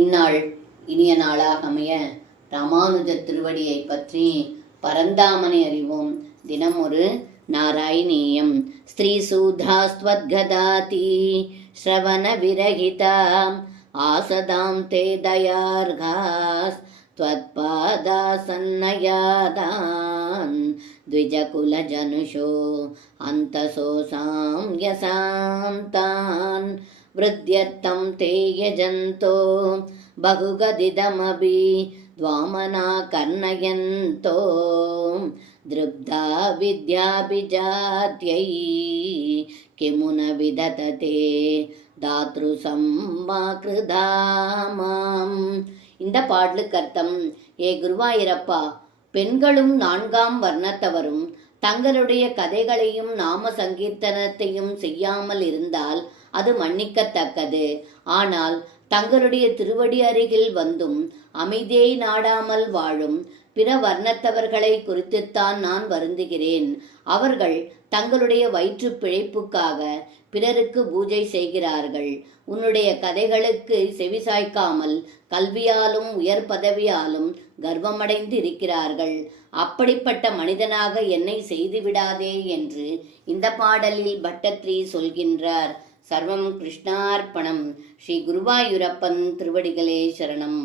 இந்நாள் இனிய நாளாக அமைய ராமானுஜ திருவடியை பற்றி பரந்தாமனை அறிவோம். தினம் ஒரு நாராயணீயம். ஸ்ரீ சூதாஸ்வத்கதாதி ஸ்ரவண விரகிதா ஆசதாம் தே தயார்காஸ் त्वत्पादासन्नयादान् द्विजकुलजनुषो अन्तसोऽसां यसान्तान् वृद्ध्यर्थं ते यजन्तो बहुगदिदमपि द्वामना कर्णयन्तो दृग्धा विद्याभिजात्यै किमु न विदधते தாத்ருசம்மாக்ருதாமாம். இந்த பாடலுக்கு அர்த்தம்: ஏ குருவாயிரப்பா, பெண்களும் 4ஆம் வர்ணத்தவரும் தங்களுடைய கதைகளையும் நாம சங்கீர்த்தனத்தையும் செய்யாமல் இருந்தால் அது மன்னிக்கத்தக்கது. ஆனால் தங்களுடைய திருவடி அருகில் வந்தும் அமைதியை நாடாமல் வாழும் பிற வர்ணத்தவர்களை குறித்துத்தான் நான் வருந்துகிறேன். அவர்கள் தங்களுடைய வயிற்று பிழைப்புக்காக பிறருக்கு பூஜை செய்கிறார்கள். உன்னுடைய கதைகளுக்கு செவிசாய்க்காமல் கல்வியாலும் உயர் பதவியாலும் கர்வமடைந்து இருக்கிறார்கள். அப்படிப்பட்ட மனிதனாக என்னை செய்துவிடாதே என்று இந்த பாடலில் பட்டத்ரி சொல்கின்றார். சர்வம் கிருஷ்ணார்ப்பணம். ஸ்ரீ குருவாயூரப்பன் திருவடிகளே சரணம்.